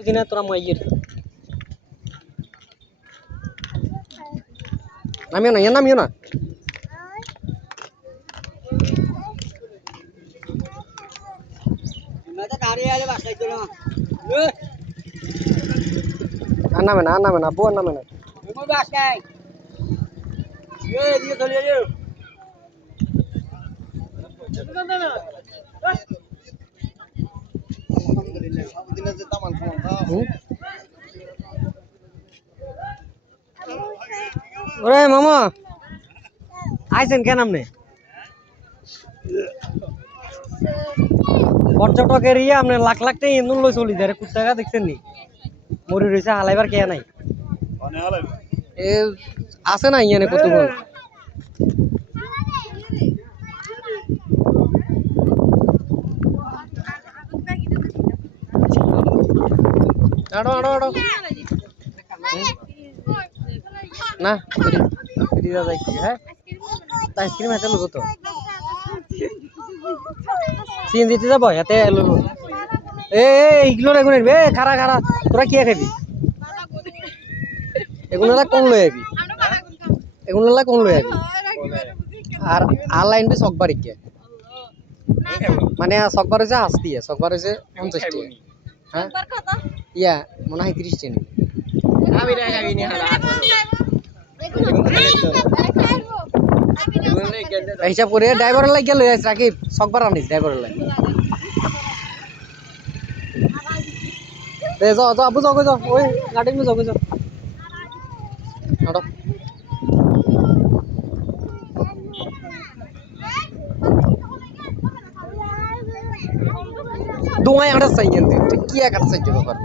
বুঝি না তোরা মাইয়ের নামিও না নামিও না নামে না নামে না বউ নামে না ওরে মামা আইছেন কেন আপনি পর্যটকের ইয়ে আপনি লাখ লাখ টাকা ইন্দুন লই চলি যায় কুত্তাকা দেখছেন নি মরি রয়েছে হালাইবার কে নাই এ আছে না ইয়ানে কতক্ষণ আড়ো আড়ো আড়ো না দিদা যাই হ্যাঁ আইসক্রিম হাতে লব তো সিন দিতে যাব হাতে লব এইগুলো এগুলো এ খারা খারা তোরা কি খাবি এগুলো কোন লই আবি এগুলো কোন লই আবি আর আনলাইন বি সকবার কি মানে সকবার হইছে হাসতি সকবার হইছে 50 টাকা হ্যাঁ ইয়া মনে হয় 30 টাকা আমি না খাবি নি হালা হিসাব করে ড্রাইভারের লাগে লই আইছ রাকিব সকবার আনিস ড্রাইভারের লাগে দে যাও যাও আবু যাও যাও ওই গাড়ি মে যাও যাও আড়ো দুয়াই আড়া চাইয়েন তুই কি এক আড়া চাইছো ব্যাপার